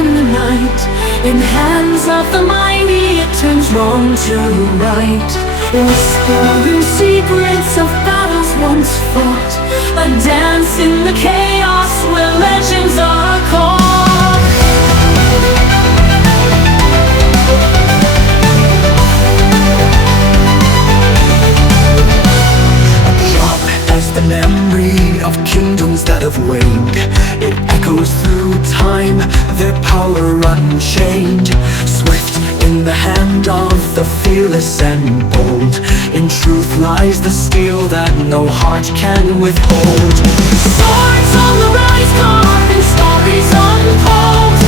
in the night. In hands of the mighty it turns wrong to right. Whispering secrets of battles once fought, a dance in the chaos where legends are caught. Sharp as the memory of kingdoms that have waned, it echoes through time, their power unchained. Swift in the hand of the fearless and bold, in truth lies the steel that no heart can withhold. Swords on the rise, carving stories untold,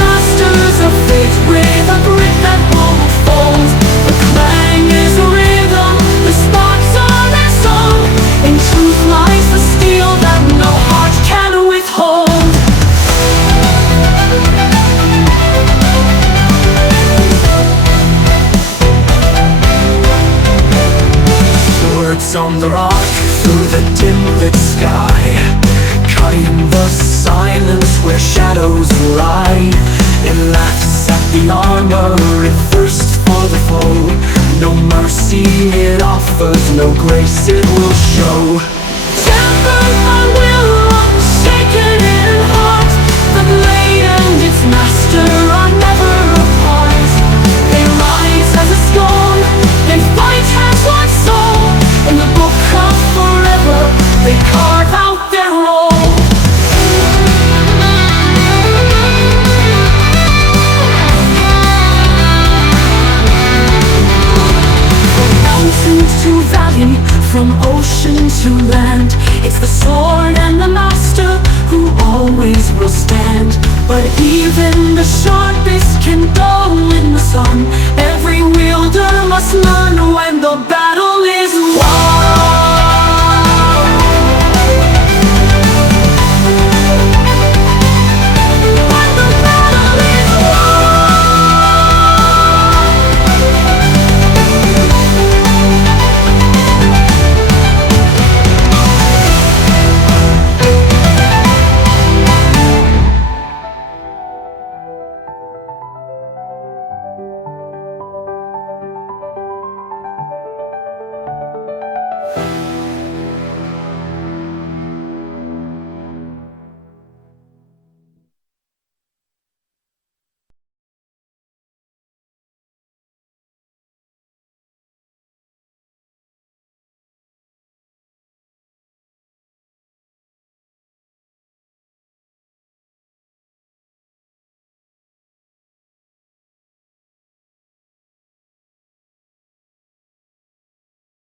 masters of fate with a grit that won't fold. The clang is a rhythm, the sparks are their song. In truth lies the steel that no heart can withhold. Words on the rock through the dim-lit sky, cutting the silence where shadows lie. It laughs at the armor, it thirsts for the foe. No mercy it offers, no grace it will show. Tempered by will, unshaken in heart, the blade and its master are never apart. They rise as a storm, they fight as one soul. In the book of forever, they carve out their role. From mountain to valley, from ocean to land, it's the sword and the master who always will stand. But even the sharpest can dull